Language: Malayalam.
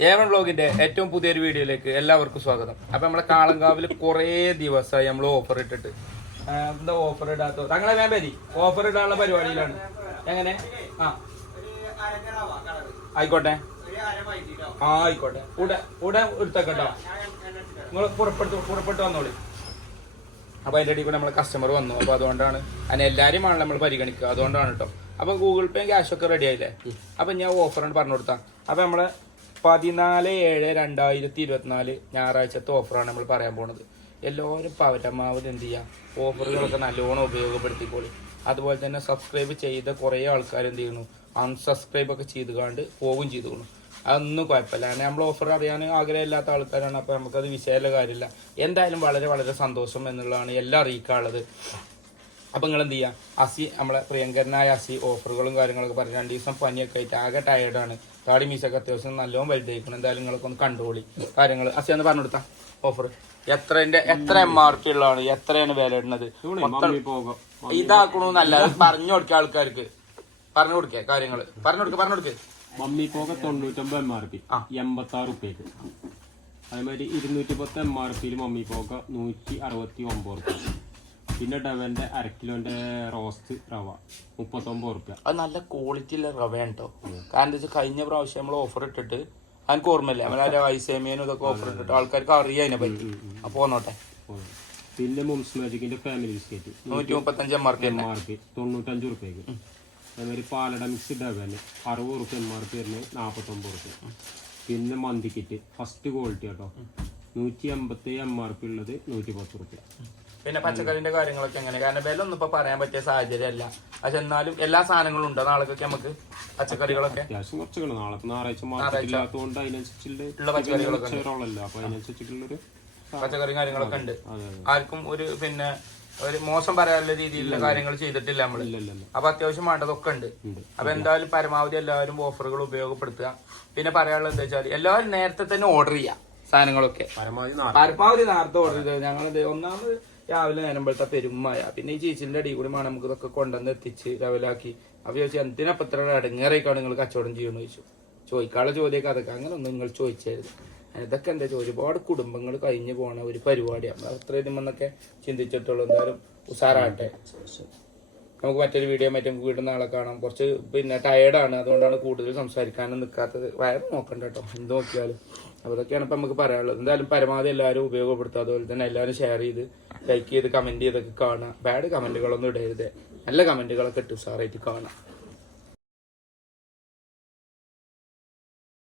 ഏവൻ വ്ളോഗിന്റെ ഏറ്റവും പുതിയൊരു വീഡിയോയിലേക്ക് എല്ലാവർക്കും സ്വാഗതം. അപ്പൊ നമ്മളെ കാളങ്കാവിൽ കുറേ ദിവസമായി നമ്മൾ ഓഫർ ഇട്ടിട്ട്. എന്താ ഓഫർ ഇടാത്ത തങ്ങളെ ഞാൻ പേരി. ഓഫർ ഇടാനുള്ള പരിപാടിയിലാണ്. എങ്ങനെ? ആ. ആയിക്കോട്ടെ. ആ ആയിക്കോട്ടെ. ഉടൻ ഉടൻ എടുത്തേക്കട്ടോ. നിങ്ങൾ പുറപ്പെട്ടു പുറപ്പെട്ടു വന്നോളി. അപ്പൊ അതിന്റെ ഇടയിൽ കൂടെ നമ്മളെ കസ്റ്റമർ വന്നു. അപ്പൊ അതുകൊണ്ടാണ് അതിന് എല്ലാരും ആണ് നമ്മൾ പരിഗണിക്കുക. അതുകൊണ്ടാണ് കേട്ടോ അപ്പൊ ഗൂഗിൾ പേ ക്യാഷ് ഒക്കെ റെഡി ആയില്ലേ? അപ്പൊ ഞാൻ ഓഫർ പറഞ്ഞു കൊടുത്താ. അപ്പൊ നമ്മൾ പതിനാല് ഏഴ് രണ്ടായിരത്തി ഇരുപത്തിനാല് ഞായറാഴ്ചത്തെ ഓഫറാണ് നമ്മൾ പറയാൻ പോണത്. എല്ലാവരും പരമാവധി എന്ത് ചെയ്യുക ഓഫറുകളൊക്കെ നല്ലോണം ഉപയോഗപ്പെടുത്തിക്കോളി. അതുപോലെ തന്നെ സബ്സ്ക്രൈബ് ചെയ്ത കുറേ ആൾക്കാർ എന്ത് ചെയ്യുന്നു? അൺസബ്സ്ക്രൈബ് ഒക്കെ ചെയ്ത് കണ്ട് പോകും ചെയ്തു അതൊന്നും കുഴപ്പമില്ല. കാരണം നമ്മൾ ഓഫർ അറിയാൻ ആഗ്രഹമില്ലാത്ത ആൾക്കാരാണ്. അപ്പോൾ നമുക്കത് വിഷയമല്ല കാര്യമില്ല. എന്തായാലും വളരെ വളരെ സന്തോഷം എന്നുള്ളതാണ് എല്ലാം അറിയിക്കാനുള്ളത്. അപ്പം നിങ്ങൾ എന്ത് ചെയ്യുക അസി നമ്മളെ പ്രിയങ്കരനായ അസി ഓഫറുകളും കാര്യങ്ങളൊക്കെ പറഞ്ഞ് രണ്ട് ദിവസം പനിയൊക്കെ ആയിട്ട് ആകെ ടയേർഡാണ് താടി മീസൊക്കെ അത്യാവശ്യം നല്ലോണം വലുതായിരിക്കണം. എന്തായാലും നിങ്ങളൊക്കെ ഒന്ന് കണ്ടോളി കാര്യങ്ങൾ അസിയാന്ന് പറഞ്ഞു കൊടുത്താ. ഓഫർ എത്രന്റെ എത്ര എം ആർ പി ഉള്ളതാണ് എത്രയാണ് വില ഇടുന്നത്? ഇതാക്കണമെന്നല്ല പറഞ്ഞു കൊടുക്കുക ആൾക്കാർക്ക്. പറഞ്ഞു കൊടുക്കുക കാര്യങ്ങൾ പറഞ്ഞു കൊടുക്കുക പറഞ്ഞു കൊടുക്കുക മമ്മി പോക തൊണ്ണൂറ്റൊമ്പത് എം ആർ പി. എൺപത്തി ആറ് റുപ്യക്ക് അതേമാതിരി ഇരുന്നൂറ്റി പത്ത് എം ആർ പിയിൽ മമ്മി പോക നൂറ്റി അറുപത്തി ഒമ്പത് റുപ്യ പിന്നെ ഡവന്റെ അര കിലോന്റെ റോസ്റ്റ് റവ മുപ്പത്തൊമ്പത് റുപ്യ അത് നല്ല ക്വാളിറ്റി ഉള്ള റവയാണ് കേട്ടോ കാരണം എന്താ വെച്ചാൽ കഴിഞ്ഞ പ്രാവശ്യം നമ്മൾ ഓഫർ ഇട്ടിട്ട് എനിക്ക് ഓർമ്മയില്ല? നമ്മളെ ഐസേമിയനും ഇതൊക്കെ ഓഫർ ഇട്ടിട്ട് ആൾക്കാർക്ക് അറിയാം അതിനെ പറ്റി. അപ്പൊ പോന്നോട്ടെ പിന്നെ മുംസ് മാജിക്കിന്റെ ഫാമിലി ബിസ്ക്കറ്റ് നൂറ്റി മുപ്പത്തഞ്ച് M R P M R P തൊണ്ണൂറ്റഞ്ച് റുപ്യക്ക് അതേമാതിരി പാലട മിക്സ് ഡവന് അറുപത് റുപ്യ എം ആർ പി വരുന്നത് നാൽപ്പത്തൊമ്പത് റുപ്യ പിന്നെ മന്തി കിറ്റ് ഫസ്റ്റ് ക്വാളിറ്റി കേട്ടോ നൂറ്റി എൺപത്തി എം ആർ പി ഉള്ളത് നൂറ്റി പത്ത് റുപ്യ പിന്നെ പച്ചക്കറിന്റെ കാര്യങ്ങളൊക്കെ എങ്ങനെ? കാരണം വില ഒന്നും ഇപ്പൊ പറയാൻ പറ്റിയ സാഹചര്യമല്ല. പക്ഷെ എന്നാലും എല്ലാ സാധനങ്ങളും ഉണ്ടോ നാളേക്കൊക്കെ നമുക്ക്? പച്ചക്കറികളൊക്കെ? അത്യാവശ്യം നാളെ ഞായറാഴ്ച അതിനനുസരിച്ചുള്ള പച്ചക്കറികളൊക്കെ അപ്പൊ അതിനനുസരിച്ചിട്ടുള്ളൊരു പച്ചക്കറി കാര്യങ്ങളൊക്കെ ഉണ്ട്. ആർക്കും ഒരു പിന്നെ ഒരു മോശം പറയാനുള്ള രീതിയിലുള്ള കാര്യങ്ങൾ ചെയ്തിട്ടില്ല നമ്മൾ അപ്പൊ അത്യാവശ്യം വേണ്ടതൊക്കെ ഉണ്ട്. അപ്പൊ എന്തായാലും പരമാവധി എല്ലാവരും ഓഫറുകൾ ഉപയോഗപ്പെടുത്തുക. പിന്നെ പറയാനുള്ളത് എന്താ വെച്ചാൽ എല്ലാവരും നേരത്തെ തന്നെ ഓർഡർ ചെയ്യാം സാധനങ്ങളൊക്കെ. പരമാവധി പരമാവധി നേരത്തെ ഓർഡർ ചെയ്തത് ഞങ്ങൾ ഒന്നാമത് രാവിലെ നേരമ്പോഴത്തെ പെരുമായ പിന്നെ ഈ ചേച്ചിന്റെ അടി കൂടി വേണം നമുക്ക് ഇതൊക്കെ കൊണ്ടുവന്ന് എത്തിച്ച് ലെവലാക്കി അപ്പൊ ചോദിച്ചു എന്തിനപ്പം ഇത്ര അടങ്ങേറേക്കാണ് നിങ്ങൾ കച്ചവടം ചെയ്യണമെന്ന് ചോദിച്ചു. ചോദിക്കാനുള്ള ചോദ്യമൊക്കെ അതൊക്കെ അങ്ങനെ ഒന്നും നിങ്ങൾ ചോദിച്ചായിരുന്നു ഇതൊക്കെ എന്താ ചോദിച്ചു? ഒരുപാട് കുടുംബങ്ങൾ കഴിഞ്ഞു പോണ ഒരു പരിപാടിയാണ് അത്രയും എന്നൊക്കെ ചിന്തിച്ചിട്ടുള്ളൂ. എന്തായാലും ഉഷാറാട്ടെ നമുക്ക് മറ്റൊരു വീഡിയോ മറ്റും വീണ്ടും നാളെ കാണാം. കുറച്ച് പിന്നെ ടയേർഡാണ് അതുകൊണ്ടാണ് കൂടുതൽ സംസാരിക്കാനും നിൽക്കാത്തത് വയറ് നോക്കണ്ട കേട്ടോ. എന്ത് നോക്കിയാലും. അപ്പോൾ ഇതൊക്കെയാണ് ഇപ്പം നമുക്ക് പറയാനുള്ളത്. എന്തായാലും പരമാവധി എല്ലാവരും ഉപയോഗപ്പെടുത്തുക. അതുപോലെ തന്നെ എല്ലാവരും ഷെയർ ചെയ്ത് ലൈക്ക് ചെയ്ത് കമന്റ് ചെയ്തൊക്കെ കാണുക. ബാഡ് കമന്റുകളൊന്നും ഇടരുത്. നല്ല കമന്റുകളൊക്കെ ഇട്ട് ഉഷാറായിട്ട് കാണാം